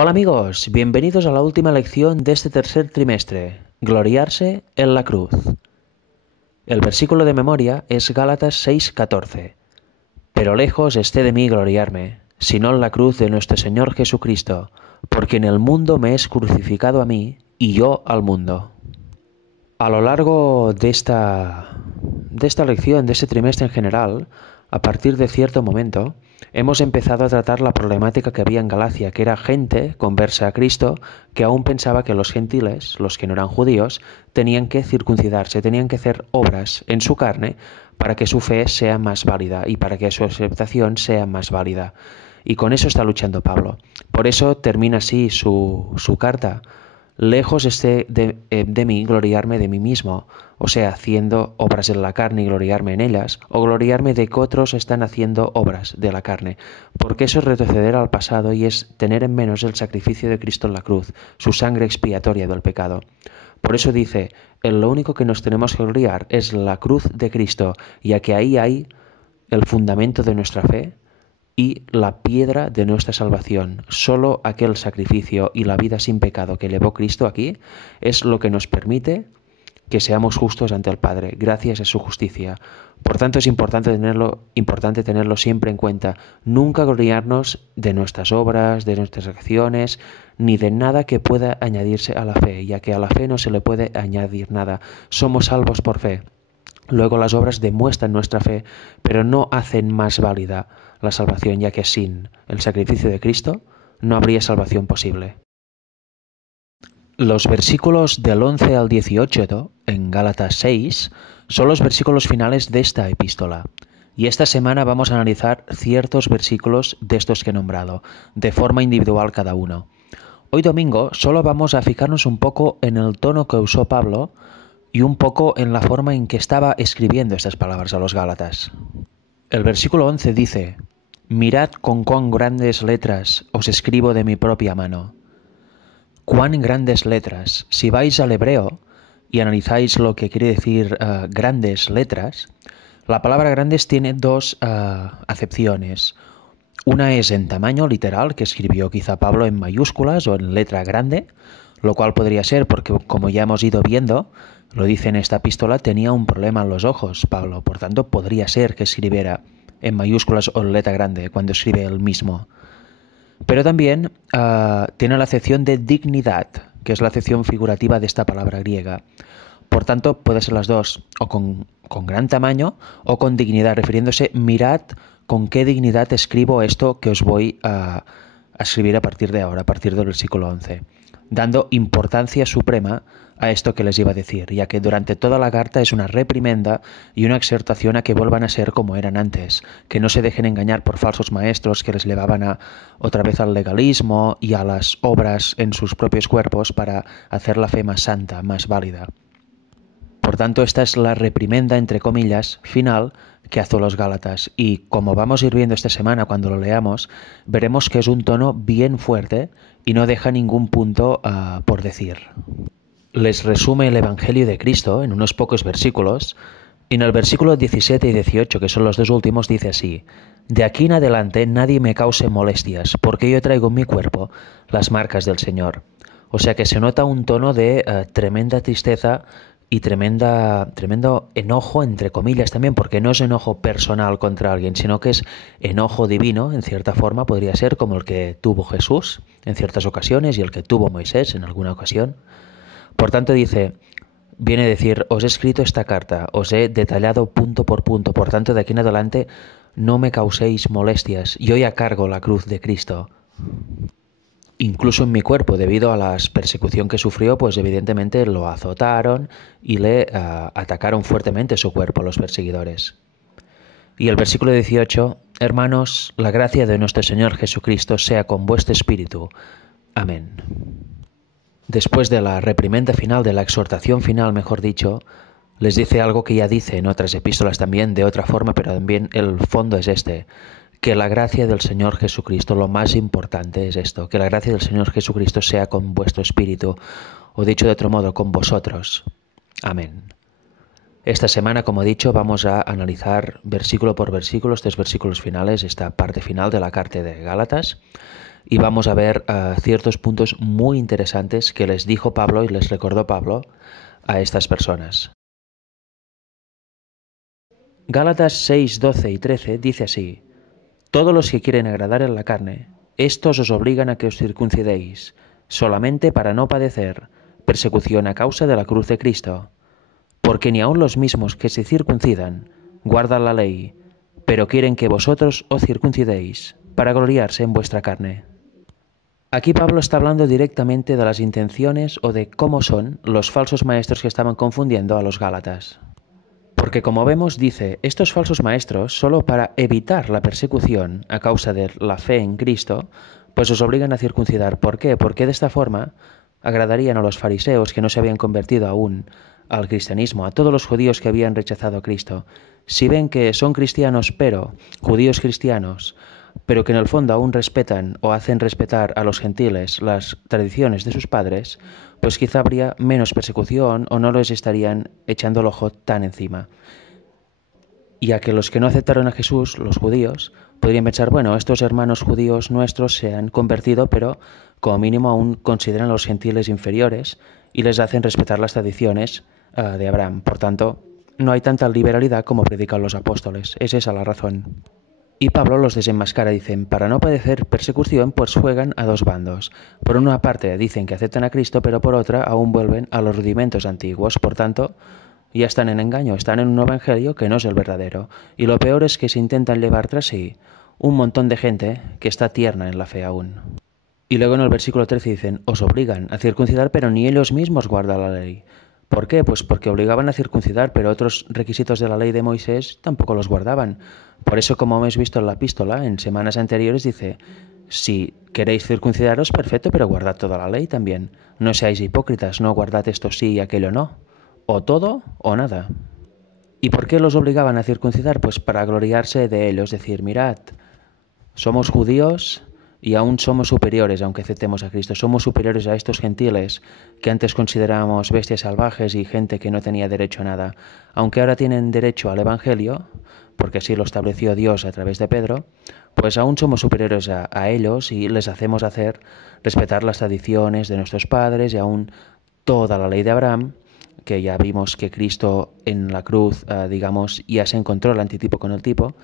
Hola amigos, bienvenidos a la última lección de este tercer trimestre, gloriarse en la cruz. El versículo de memoria es Gálatas 6:14. Pero lejos esté de mí gloriarme, sino en la cruz de nuestro Señor Jesucristo, porque en el mundo me es crucificado a mí y yo al mundo. A lo largo de esta lección, de este trimestre en general, a partir de cierto momento, hemos empezado a tratar la problemática que había en Galacia, que era gente conversa a Cristo que aún pensaba que los gentiles, los que no eran judíos, tenían que circuncidarse, tenían que hacer obras en su carne para que su fe sea más válida y para que su aceptación sea más válida. Y con eso está luchando Pablo. Por eso termina así su carta. Lejos esté de mí gloriarme de mí mismo, o sea, haciendo obras en la carne y gloriarme en ellas, o gloriarme de que otros están haciendo obras de la carne, porque eso es retroceder al pasado y es tener en menos el sacrificio de Cristo en la cruz, su sangre expiatoria del pecado. Por eso dice, en lo único que nos tenemos que gloriar es la cruz de Cristo, ya que ahí hay el fundamento de nuestra fe y la piedra de nuestra salvación. Solo aquel sacrificio y la vida sin pecado que elevó Cristo aquí es lo que nos permite que seamos justos ante el Padre, gracias a su justicia. Por tanto, es importante tenerlo siempre en cuenta. Nunca gloriarnos de nuestras obras, de nuestras acciones, ni de nada que pueda añadirse a la fe, ya que a la fe no se le puede añadir nada. Somos salvos por fe. Luego las obras demuestran nuestra fe, pero no hacen más válida la salvación, ya que sin el sacrificio de Cristo no habría salvación posible. Los versículos del 11 al 18 en Gálatas 6 son los versículos finales de esta epístola. Y esta semana vamos a analizar ciertos versículos de estos que he nombrado, de forma individual cada uno. Hoy domingo solo vamos a fijarnos un poco en el tono que usó Pablo y un poco en la forma en que estaba escribiendo estas palabras a los Gálatas. El versículo 11 dice: Mirad con cuán grandes letras os escribo de mi propia mano. Cuán grandes letras. Si vais al hebreo y analizáis lo que quiere decir grandes letras, la palabra grandes tiene dos acepciones. Una es en tamaño literal, que escribió quizá Pablo en mayúsculas o en letra grande, lo cual podría ser porque, como ya hemos ido viendo, lo dice en esta epístola, tenía un problema en los ojos, Pablo. Por tanto, podría ser que escribiera en mayúsculas o en letra grande cuando escribe él mismo. Pero también tiene la acepción de dignidad, que es la acepción figurativa de esta palabra griega. Por tanto, puede ser las dos, o con gran tamaño o con dignidad, refiriéndose, mirad con qué dignidad escribo esto que os voy a escribir a partir de ahora, a partir del versículo 11, dando importancia suprema a esto que les iba a decir, ya que durante toda la carta es una reprimenda y una exhortación a que vuelvan a ser como eran antes, que no se dejen engañar por falsos maestros que les llevaban otra vez al legalismo y a las obras en sus propios cuerpos para hacer la fe más santa, más válida. Por tanto, esta es la reprimenda, entre comillas, final que hace los Gálatas. Y como vamos a ir viendo esta semana cuando lo leamos, veremos que es un tono bien fuerte y no deja ningún punto por decir. Les resume el Evangelio de Cristo en unos pocos versículos. Y en el versículo 17 y 18, que son los dos últimos, dice así: De aquí en adelante nadie me cause molestias, porque yo traigo en mi cuerpo las marcas del Señor. O sea que se nota un tono de tremenda tristeza y tremendo enojo, entre comillas también, porque no es enojo personal contra alguien, sino que es enojo divino, en cierta forma, podría ser como el que tuvo Jesús en ciertas ocasiones y el que tuvo Moisés en alguna ocasión. Por tanto dice, viene a decir, os he escrito esta carta, os he detallado punto por tanto de aquí en adelante no me causéis molestias, yo ya cargo la cruz de Cristo. Incluso en mi cuerpo, debido a la persecución que sufrió, pues evidentemente lo azotaron y le atacaron fuertemente su cuerpo los perseguidores. Y el versículo 18, hermanos, la gracia de nuestro Señor Jesucristo sea con vuestro espíritu. Amén. Después de la reprimenda final, de la exhortación final, mejor dicho, les dice algo que ya dice en otras epístolas también de otra forma, pero también el fondo es este: que la gracia del Señor Jesucristo, lo más importante es esto, que la gracia del Señor Jesucristo sea con vuestro espíritu, o dicho de otro modo, con vosotros. Amén. Esta semana, como he dicho, vamos a analizar versículo por versículo estos versículos finales, esta parte final de la carta de Gálatas, y vamos a ver ciertos puntos muy interesantes que les dijo Pablo y les recordó Pablo a estas personas. Gálatas 6, 12 y 13 dice así: todos los que quieren agradar en la carne, estos os obligan a que os circuncidéis, solamente para no padecer persecución a causa de la cruz de Cristo. Porque ni aun los mismos que se circuncidan guardan la ley, pero quieren que vosotros os circuncidéis, para gloriarse en vuestra carne. Aquí Pablo está hablando directamente de las intenciones o de cómo son los falsos maestros que estaban confundiendo a los gálatas. Porque como vemos, dice, estos falsos maestros, solo para evitar la persecución a causa de la fe en Cristo, pues os obligan a circuncidar. ¿Por qué? Porque de esta forma agradarían a los fariseos que no se habían convertido aún al cristianismo, a todos los judíos que habían rechazado a Cristo. Si ven que son cristianos, pero judíos cristianos, pero que en el fondo aún respetan o hacen respetar a los gentiles las tradiciones de sus padres, pues quizá habría menos persecución o no les estarían echando el ojo tan encima. Y a que los que no aceptaron a Jesús, los judíos, podrían pensar, bueno, estos hermanos judíos nuestros se han convertido, pero como mínimo aún consideran a los gentiles inferiores y les hacen respetar las tradiciones de Abraham. Por tanto, no hay tanta liberalidad como predican los apóstoles. Es esa la razón. Y Pablo los desenmascara, dicen, para no padecer persecución, pues juegan a dos bandos. Por una parte dicen que aceptan a Cristo, pero por otra aún vuelven a los rudimentos antiguos. Por tanto, ya están en engaño, están en un evangelio que no es el verdadero. Y lo peor es que se intentan llevar tras sí un montón de gente que está tierna en la fe aún. Y luego en el versículo 13 dicen, os obligan a circuncidar, pero ni ellos mismos guardan la ley. ¿Por qué? Pues porque obligaban a circuncidar, pero otros requisitos de la ley de Moisés tampoco los guardaban. Por eso, como hemos visto en la epístola, en semanas anteriores dice, si queréis circuncidaros, perfecto, pero guardad toda la ley también. No seáis hipócritas, no guardad esto sí y aquello no. O todo o nada. ¿Y por qué los obligaban a circuncidar? Pues para gloriarse de ellos, decir, mirad, somos judíos y aún somos superiores, aunque aceptemos a Cristo. Somos superiores a estos gentiles que antes considerábamos bestias salvajes y gente que no tenía derecho a nada. Aunque ahora tienen derecho al Evangelio, porque así lo estableció Dios a través de Pedro, pues aún somos superiores a ellos y les hacemos hacer respetar las tradiciones de nuestros padres y aún toda la ley de Abraham, que ya vimos que Cristo en la cruz, digamos, ya se encontró el antitipo con el tipo,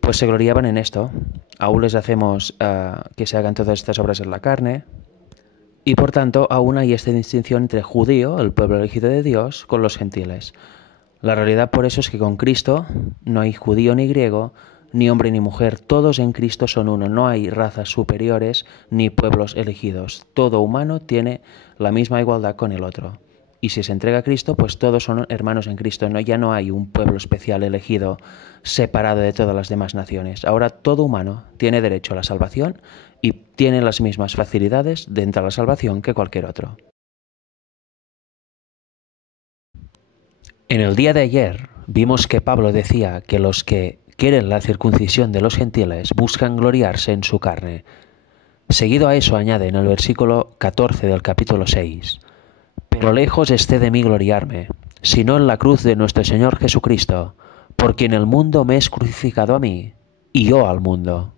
pues se gloriaban en esto. Aún les hacemos que se hagan todas estas obras en la carne. Y por tanto, aún hay esta distinción entre judío, el pueblo elegido de Dios, con los gentiles. La realidad por eso es que con Cristo no hay judío ni griego, ni hombre ni mujer. Todos en Cristo son uno. No hay razas superiores ni pueblos elegidos. Todo humano tiene la misma igualdad con el otro. Y si se entrega a Cristo, pues todos son hermanos en Cristo. No, ya no hay un pueblo especial elegido separado de todas las demás naciones. Ahora todo humano tiene derecho a la salvación y tiene las mismas facilidades de entrar a la salvación que cualquier otro. En el día de ayer vimos que Pablo decía que los que quieren la circuncisión de los gentiles buscan gloriarse en su carne. Seguido a eso añade en el versículo 14 del capítulo 6, pero lejos esté de mí gloriarme, sino en la cruz de nuestro Señor Jesucristo, por quien el mundo me es crucificado a mí, y yo al mundo.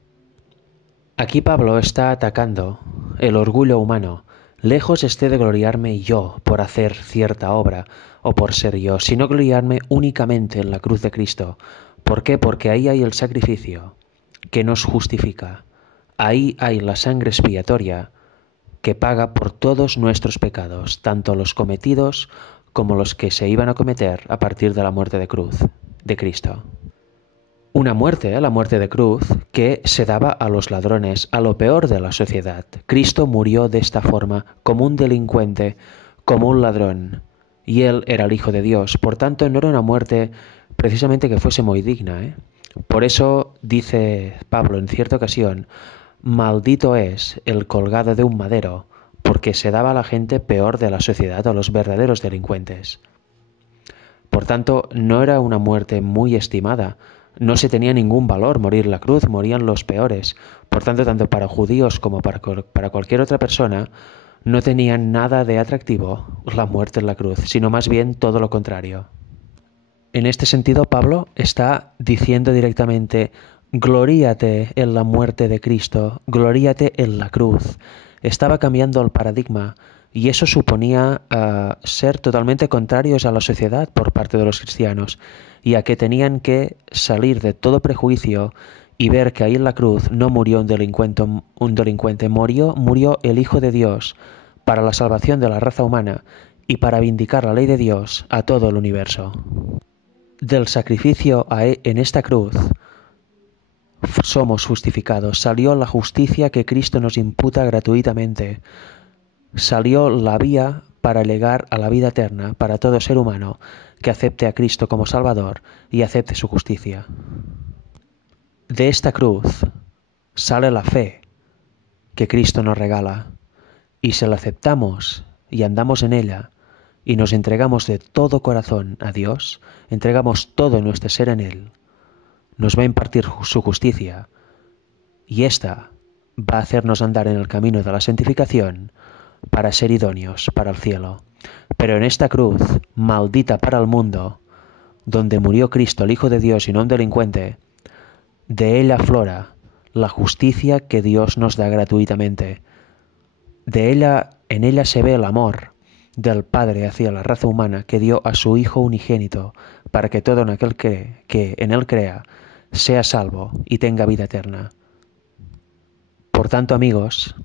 Aquí Pablo está atacando el orgullo humano. Lejos esté de gloriarme yo por hacer cierta obra o por ser yo, sino gloriarme únicamente en la cruz de Cristo. ¿Por qué? Porque ahí hay el sacrificio que nos justifica. Ahí hay la sangre expiatoria que paga por todos nuestros pecados, tanto los cometidos como los que se iban a cometer a partir de la muerte de cruz de Cristo. Una muerte, la muerte de cruz, que se daba a los ladrones, a lo peor de la sociedad. Cristo murió de esta forma, como un delincuente, como un ladrón, y él era el Hijo de Dios. Por tanto, no era una muerte precisamente que fuese muy digna. Por eso dice Pablo en cierta ocasión, maldito es el colgado de un madero, porque se daba a la gente peor de la sociedad, a los verdaderos delincuentes. Por tanto, no era una muerte muy estimada. No se tenía ningún valor morir en la cruz, morían los peores. Por tanto, tanto para judíos como para cualquier otra persona, no tenían nada de atractivo la muerte en la cruz, sino más bien todo lo contrario. En este sentido, Pablo está diciendo directamente, Gloríate en la muerte de Cristo, gloríate en la cruz. Estaba cambiando el paradigma y eso suponía ser totalmente contrarios a la sociedad por parte de los cristianos, y a que tenían que salir de todo prejuicio y ver que ahí en la cruz no murió un delincuente, murió el Hijo de Dios para la salvación de la raza humana y para vindicar la ley de Dios a todo el universo. Del sacrificio en esta cruz somos justificados. Salió la justicia que Cristo nos imputa gratuitamente. Salió la vía para llegar a la vida eterna para todo ser humano que acepte a Cristo como Salvador y acepte su justicia. De esta cruz sale la fe que Cristo nos regala, y si la aceptamos y andamos en ella y nos entregamos de todo corazón a Dios, entregamos todo nuestro ser en Él, nos va a impartir su justicia, y ésta va a hacernos andar en el camino de la santificación para ser idóneos para el cielo. Pero en esta cruz, maldita para el mundo, donde murió Cristo, el Hijo de Dios y no un delincuente, de ella aflora la justicia que Dios nos da gratuitamente. En ella se ve el amor del Padre hacia la raza humana, que dio a su Hijo unigénito para que todo aquel que en Él crea sea salvo y tenga vida eterna. Por tanto, amigos,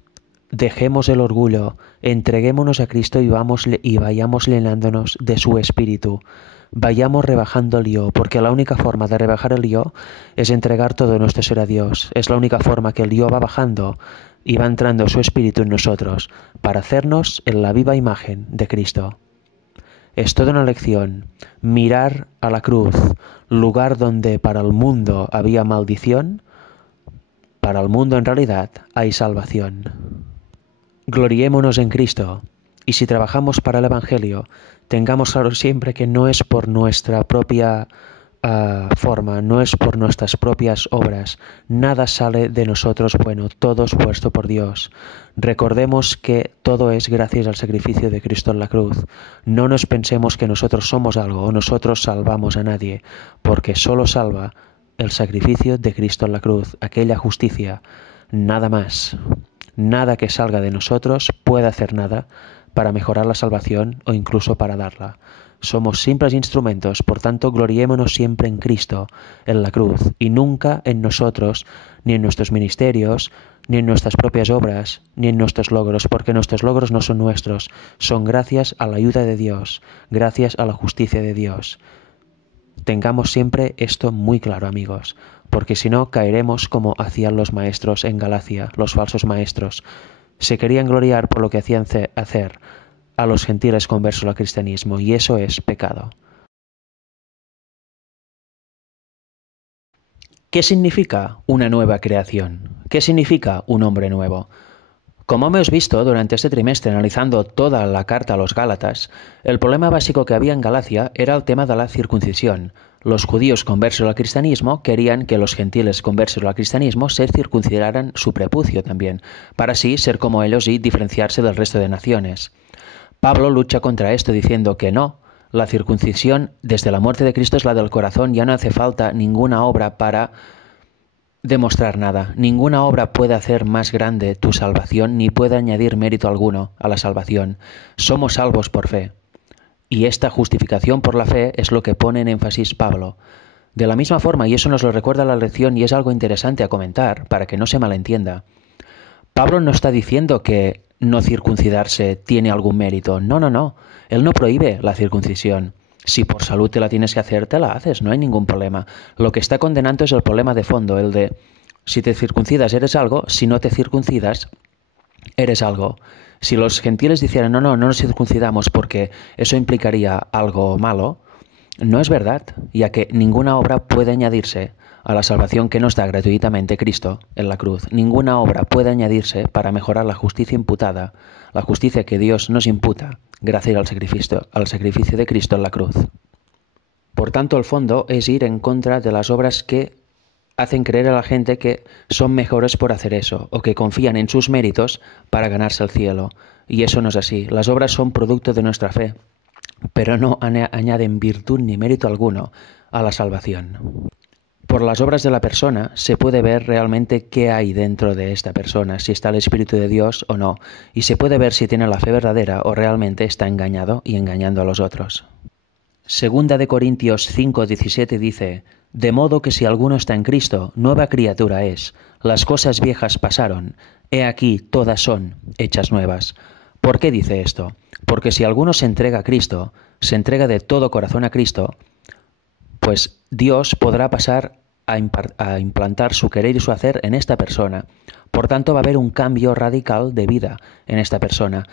dejemos el orgullo, entreguémonos a Cristo y vayamos llenándonos de su Espíritu. Vayamos rebajando el yo, porque la única forma de rebajar el yo es entregar todo nuestro ser a Dios. Es la única forma que el yo va bajando y va entrando su Espíritu en nosotros para hacernos en la viva imagen de Cristo. Es toda una lección mirar a la cruz, lugar donde para el mundo había maldición. Para el mundo en realidad hay salvación. Gloriémonos en Cristo, y si trabajamos para el Evangelio, tengamos claro siempre que no es por nuestra propia forma, no es por nuestras propias obras, nada sale de nosotros bueno, todo es puesto por Dios. Recordemos que todo es gracias al sacrificio de Cristo en la cruz. No nos pensemos que nosotros somos algo o nosotros salvamos a nadie, porque solo salva el sacrificio de Cristo en la cruz, aquella justicia, nada más. Nada que salga de nosotros puede hacer nada para mejorar la salvación o incluso para darla. Somos simples instrumentos, por tanto gloriémonos siempre en Cristo, en la cruz, y nunca en nosotros, ni en nuestros ministerios, ni en nuestras propias obras, ni en nuestros logros, porque nuestros logros no son nuestros, son gracias a la ayuda de Dios, gracias a la justicia de Dios. Tengamos siempre esto muy claro, amigos, porque si no caeremos como hacían los maestros en Galacia, los falsos maestros. Se querían gloriar por lo que hacían hacer a los gentiles conversos al cristianismo, y eso es pecado. ¿Qué significa una nueva creación? ¿Qué significa un hombre nuevo? Como hemos visto durante este trimestre analizando toda la carta a los Gálatas, el problema básico que había en Galacia era el tema de la circuncisión. Los judíos conversos al cristianismo querían que los gentiles conversos al cristianismo se circuncidaran su prepucio también, para así ser como ellos y diferenciarse del resto de naciones. Pablo lucha contra esto diciendo que no, la circuncisión desde la muerte de Cristo es la del corazón, ya no hace falta ninguna obra para demostrar nada. Ninguna obra puede hacer más grande tu salvación ni puede añadir mérito alguno a la salvación. Somos salvos por fe. Y esta justificación por la fe es lo que pone en énfasis Pablo. De la misma forma, y eso nos lo recuerda la lección y es algo interesante a comentar para que no se malentienda, Pablo no está diciendo que no circuncidarse tiene algún mérito. No, no, no. Él no prohíbe la circuncisión. Si por salud te la tienes que hacer, te la haces, no hay ningún problema. Lo que está condenando es el problema de fondo, el de si te circuncidas eres algo, si no te circuncidas eres algo. Si los gentiles dijeran no nos circuncidamos porque eso implicaría algo malo, no es verdad, ya que ninguna obra puede añadirse a la salvación que nos da gratuitamente Cristo en la cruz. Ninguna obra puede añadirse para mejorar la justicia imputada, la justicia que Dios nos imputa gracias al sacrificio de Cristo en la cruz. Por tanto, el fondo es ir en contra de las obras que hacen creer a la gente que son mejores por hacer eso, o que confían en sus méritos para ganarse el cielo. Y eso no es así. Las obras son producto de nuestra fe, pero no añaden virtud ni mérito alguno a la salvación. Por las obras de la persona se puede ver realmente qué hay dentro de esta persona, si está el Espíritu de Dios o no, y se puede ver si tiene la fe verdadera o realmente está engañado y engañando a los otros. Segunda de Corintios 5:17 dice: De modo que si alguno está en Cristo, nueva criatura es. Las cosas viejas pasaron, he aquí todas son hechas nuevas. ¿Por qué dice esto? Porque si alguno se entrega a Cristo, se entrega de todo corazón a Cristo, pues Dios podrá pasar a implantar su querer y su hacer en esta persona. Por tanto, va a haber un cambio radical de vida en esta persona.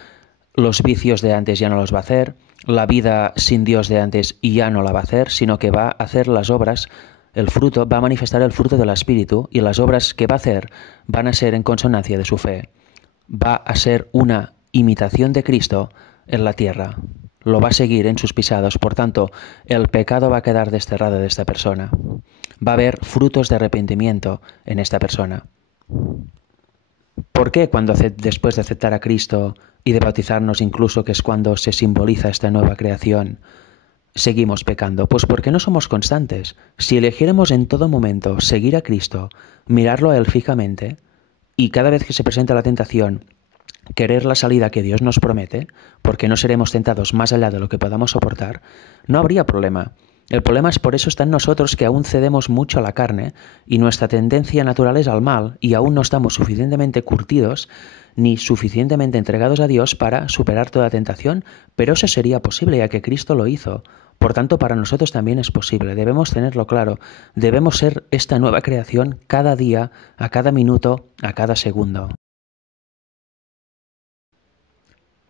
Los vicios de antes ya no los va a hacer, la vida sin Dios de antes ya no la va a hacer, sino que va a hacer las obras, el fruto, va a manifestar el fruto del Espíritu, y las obras que va a hacer van a ser en consonancia de su fe. Va a ser una imitación de Cristo en la tierra. Lo va a seguir en sus pisados, por tanto, el pecado va a quedar desterrado de esta persona. Va a haber frutos de arrepentimiento en esta persona. ¿Por qué después de aceptar a Cristo y de bautizarnos incluso, que es cuando se simboliza esta nueva creación, seguimos pecando? Pues porque no somos constantes. Si eligiéramos en todo momento seguir a Cristo, mirarlo a Él fijamente, y cada vez que se presenta la tentación, querer la salida que Dios nos promete, porque no seremos tentados más allá de lo que podamos soportar, no habría problema. El problema es por eso está en nosotros, que aún cedemos mucho a la carne y nuestra tendencia natural es al mal, y aún no estamos suficientemente curtidos ni suficientemente entregados a Dios para superar toda tentación, pero eso sería posible ya que Cristo lo hizo. Por tanto, para nosotros también es posible, debemos tenerlo claro, debemos ser esta nueva creación cada día, a cada minuto, a cada segundo.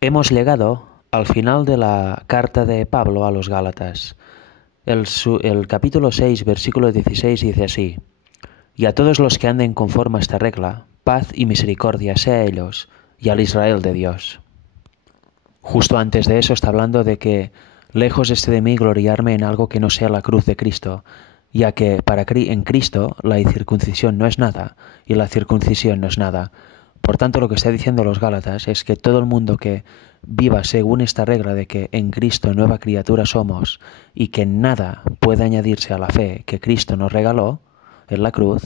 Hemos llegado al final de la carta de Pablo a los Gálatas. El capítulo 6, versículo 16 dice así: Y a todos los que anden conforme a esta regla, paz y misericordia sea a ellos y al Israel de Dios. Justo antes de eso está hablando de que lejos esté de mí gloriarme en algo que no sea la cruz de Cristo, ya que en Cristo la incircuncisión no es nada y la circuncisión no es nada. Por tanto, lo que está diciendo los Gálatas es que todo el mundo que viva según esta regla de que en Cristo nueva criatura somos y que nada puede añadirse a la fe que Cristo nos regaló en la cruz,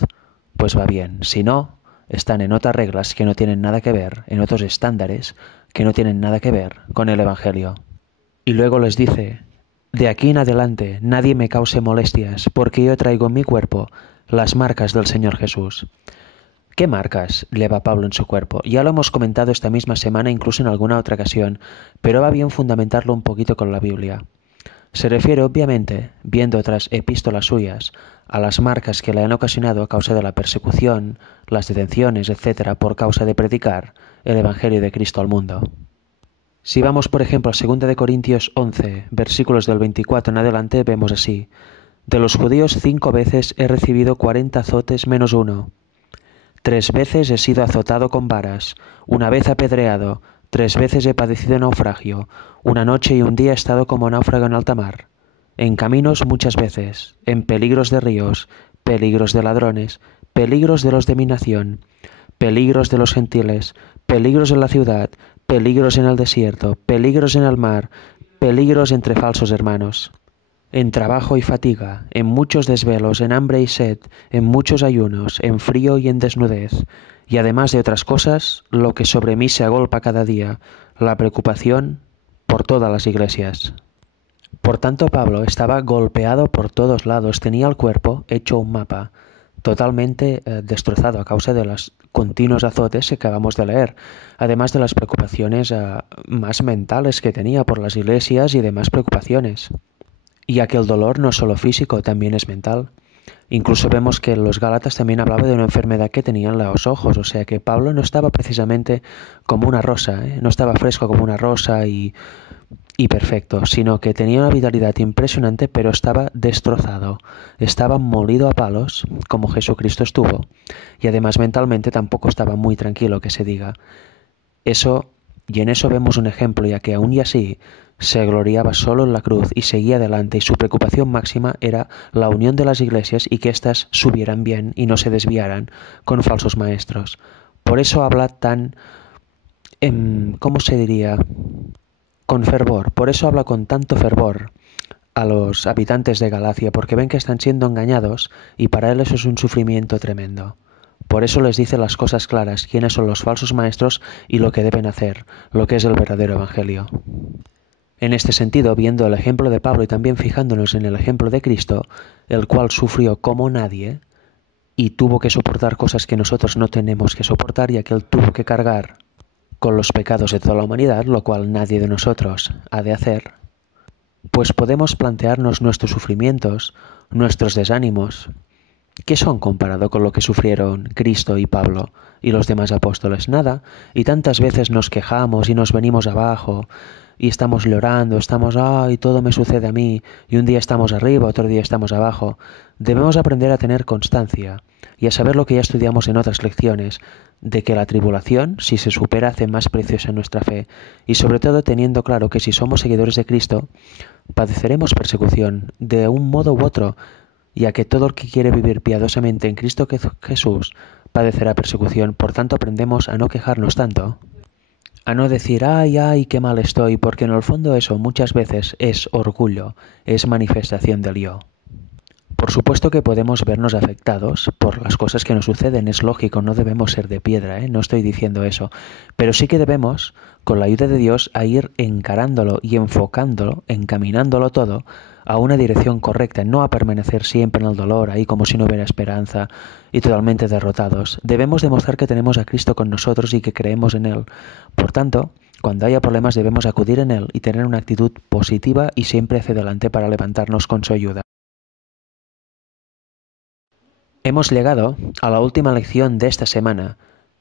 pues va bien. Si no, están en otras reglas que no tienen nada que ver, en otros estándares que no tienen nada que ver con el Evangelio. Y luego les dice: de aquí en adelante nadie me cause molestias, porque yo traigo en mi cuerpo las marcas del Señor Jesús. ¿Qué marcas lleva Pablo en su cuerpo? Ya lo hemos comentado esta misma semana, incluso en alguna otra ocasión, pero va bien fundamentarlo un poquito con la Biblia. Se refiere, obviamente, viendo otras epístolas suyas, a las marcas que le han ocasionado a causa de la persecución, las detenciones, etc., por causa de predicar el Evangelio de Cristo al mundo. Si vamos, por ejemplo, a 2 de Corintios 11, versículos del 24 en adelante, vemos así: De los judíos 5 veces he recibido 40 azotes menos uno. 3 veces he sido azotado con varas, 1 vez apedreado, 3 veces he padecido naufragio, 1 noche y 1 día he estado como náufrago en alta mar, en caminos muchas veces, en peligros de ríos, peligros de ladrones, peligros de los de mi nación, peligros de los gentiles, peligros en la ciudad, peligros en el desierto, peligros en el mar, peligros entre falsos hermanos, en trabajo y fatiga, en muchos desvelos, en hambre y sed, en muchos ayunos, en frío y en desnudez, y además de otras cosas, lo que sobre mí se agolpa cada día, la preocupación por todas las iglesias. Por tanto, Pablo estaba golpeado por todos lados, tenía el cuerpo hecho un mapa, totalmente destrozado a causa de los continuos azotes que acabamos de leer, además de las preocupaciones más mentales que tenía por las iglesias y demás preocupaciones. Ya que el dolor no es solo físico, también es mental. Incluso vemos que los Gálatas también hablaba de una enfermedad que tenían los ojos, o sea que Pablo no estaba precisamente como una rosa, no estaba fresco como una rosa y perfecto, sino que tenía una vitalidad impresionante, pero estaba destrozado, estaba molido a palos, como Jesucristo estuvo, y además mentalmente tampoco estaba muy tranquilo, que se diga. Y en eso vemos un ejemplo, ya que aún y así se gloriaba solo en la cruz y seguía adelante, y su preocupación máxima era la unión de las iglesias y que éstas subieran bien y no se desviaran con falsos maestros. Por eso habla tan, ¿cómo se diría?, con fervor, por eso habla con tanto fervor a los habitantes de Galacia porque ven que están siendo engañados y para él eso es un sufrimiento tremendo. Por eso les dice las cosas claras, quiénes son los falsos maestros y lo que deben hacer, lo que es el verdadero evangelio. En este sentido, viendo el ejemplo de Pablo y también fijándonos en el ejemplo de Cristo, el cual sufrió como nadie y tuvo que soportar cosas que nosotros no tenemos que soportar, ya que él tuvo que cargar con los pecados de toda la humanidad, lo cual nadie de nosotros ha de hacer, pues podemos plantearnos nuestros sufrimientos, nuestros desánimos, ¿qué son comparado con lo que sufrieron Cristo y Pablo y los demás apóstoles? Nada. Y tantas veces nos quejamos y nos venimos abajo y estamos llorando, estamos, ay, todo me sucede a mí, y un día estamos arriba, otro día estamos abajo. Debemos aprender a tener constancia y a saber lo que ya estudiamos en otras lecciones, de que la tribulación, si se supera, hace más preciosa nuestra fe, y sobre todo teniendo claro que si somos seguidores de Cristo, padeceremos persecución de un modo u otro, ya que todo el que quiere vivir piadosamente en Cristo Jesús padecerá persecución. Por tanto, aprendemos a no quejarnos tanto, a no decir, ay, ay, qué mal estoy, porque en el fondo eso muchas veces es orgullo, es manifestación del yo. Por supuesto que podemos vernos afectados por las cosas que nos suceden, es lógico, no debemos ser de piedra, no estoy diciendo eso, pero sí que debemos, con la ayuda de Dios, a ir encarándolo y enfocándolo, encaminándolo todo a una dirección correcta, no a permanecer siempre en el dolor, ahí como si no hubiera esperanza y totalmente derrotados. Debemos demostrar que tenemos a Cristo con nosotros y que creemos en Él. Por tanto, cuando haya problemas debemos acudir en Él y tener una actitud positiva y siempre hacia adelante para levantarnos con su ayuda. Hemos llegado a la última lección de esta semana,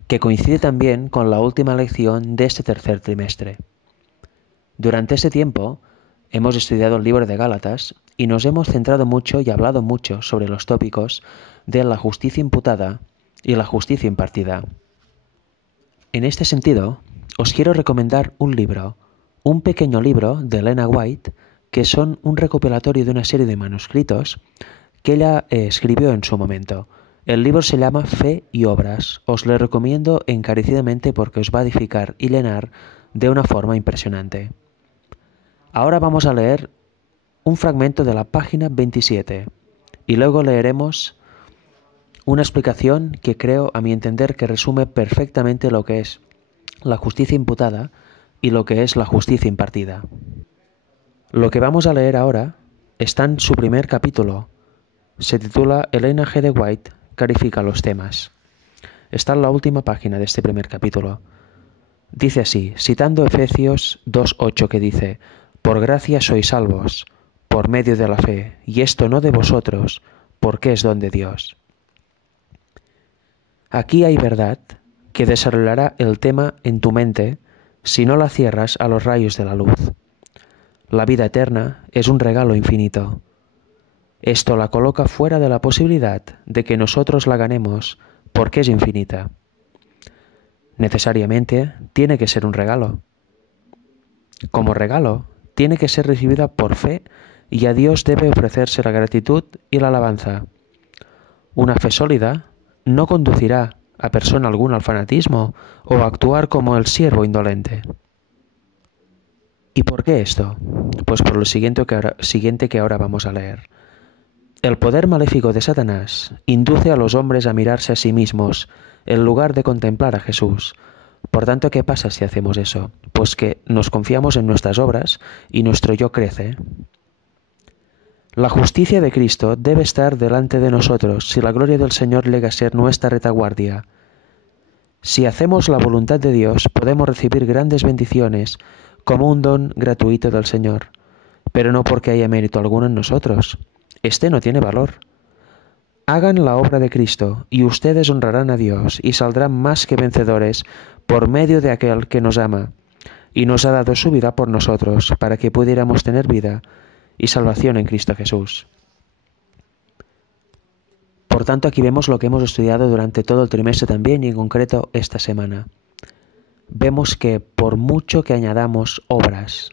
que coincide también con la última lección de este tercer trimestre. Durante este tiempo hemos estudiado el libro de Gálatas y nos hemos centrado mucho y hablado mucho sobre los tópicos de la justicia imputada y la justicia impartida. En este sentido, os quiero recomendar un pequeño libro de Elena White, que son un recopilatorio de una serie de manuscritos que ella escribió en su momento. El libro se llama Fe y Obras. Os lo recomiendo encarecidamente porque os va a edificar y llenar de una forma impresionante. Ahora vamos a leer un fragmento de la página 27 y luego leeremos una explicación que creo, a mi entender, que resume perfectamente lo que es la justicia imputada y lo que es la justicia impartida. Lo que vamos a leer ahora está en su primer capítulo. Se titula Elena G. de White clarifica los temas. Está en la última página de este primer capítulo. Dice así, citando Efesios 2:8, que dice: por gracia sois salvos, por medio de la fe, y esto no de vosotros, porque es don de Dios. Aquí hay verdad que desarrollará el tema en tu mente si no la cierras a los rayos de la luz. La vida eterna es un regalo infinito. Esto la coloca fuera de la posibilidad de que nosotros la ganemos porque es infinita. Necesariamente tiene que ser un regalo. Como regalo, tiene que ser recibida por fe y a Dios debe ofrecerse la gratitud y la alabanza. Una fe sólida no conducirá a persona alguna al fanatismo o a actuar como el siervo indolente. ¿Y por qué esto? Pues por lo siguiente que ahora vamos a leer. El poder maléfico de Satanás induce a los hombres a mirarse a sí mismos en lugar de contemplar a Jesús. Por tanto, ¿qué pasa si hacemos eso? Pues que nos confiamos en nuestras obras y nuestro yo crece. La justicia de Cristo debe estar delante de nosotros si la gloria del Señor llega a ser nuestra retaguardia. Si hacemos la voluntad de Dios, podemos recibir grandes bendiciones como un don gratuito del Señor, pero no porque haya mérito alguno en nosotros. Este no tiene valor. Hagan la obra de Cristo y ustedes honrarán a Dios y saldrán más que vencedores por medio de aquel que nos ama y nos ha dado su vida por nosotros para que pudiéramos tener vida y salvación en Cristo Jesús. Por tanto, aquí vemos lo que hemos estudiado durante todo el trimestre también y en concreto esta semana. Vemos que por mucho que añadamos obras,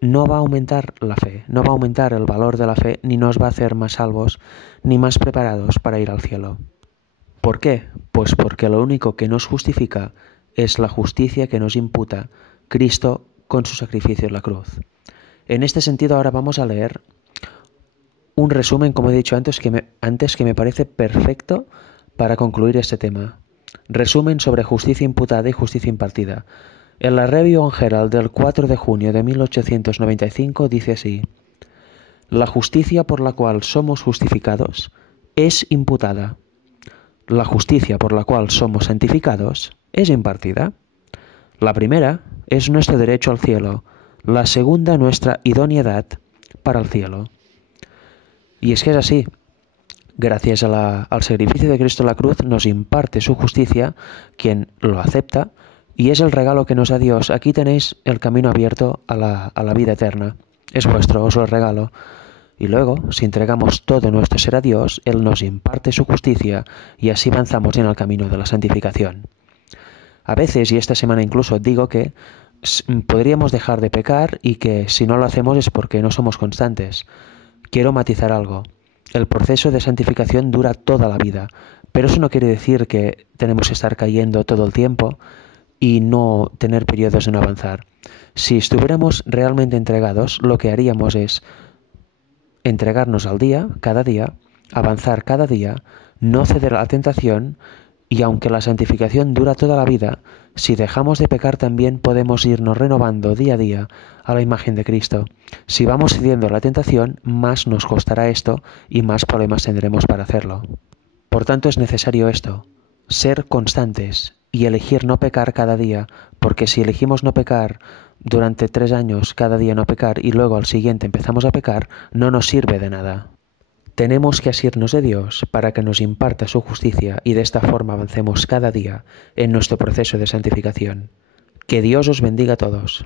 no va a aumentar la fe, no va a aumentar el valor de la fe, ni nos va a hacer más salvos, ni más preparados para ir al cielo. ¿Por qué? Pues porque lo único que nos justifica es la justicia que nos imputa Cristo con su sacrificio en la cruz. En este sentido, ahora vamos a leer un resumen, como he dicho antes, que me parece perfecto para concluir este tema. Resumen sobre justicia imputada y justicia impartida. En la Review and Herald del 4 de junio de 1895 dice así: la justicia por la cual somos justificados es imputada. La justicia por la cual somos santificados es impartida. La primera es nuestro derecho al cielo, la segunda nuestra idoneidad para el cielo. Y es que es así. Gracias al sacrificio de Cristo en la cruz nos imparte su justicia, quien lo acepta, y es el regalo que nos da Dios. Aquí tenéis el camino abierto a la vida eterna. Es vuestro, os lo regalo. Y luego, si entregamos todo nuestro ser a Dios, Él nos imparte su justicia y así avanzamos en el camino de la santificación. A veces, y esta semana incluso, digo que podríamos dejar de pecar y que si no lo hacemos es porque no somos constantes. Quiero matizar algo. El proceso de santificación dura toda la vida, pero eso no quiere decir que tenemos que estar cayendo todo el tiempo y no tener periodos de no avanzar. Si estuviéramos realmente entregados, lo que haríamos es entregarnos al día, cada día, avanzar cada día, no ceder a la tentación, y aunque la santificación dura toda la vida, si dejamos de pecar también podemos irnos renovando día a día a la imagen de Cristo. Si vamos cediendo a la tentación, más nos costará esto y más problemas tendremos para hacerlo. Por tanto, es necesario esto, ser constantes y elegir no pecar cada día, porque si elegimos no pecar durante 3 años, cada día no pecar, y luego al siguiente empezamos a pecar, no nos sirve de nada. Tenemos que asirnos de Dios para que nos imparta su justicia y de esta forma avancemos cada día en nuestro proceso de santificación. Que Dios os bendiga a todos.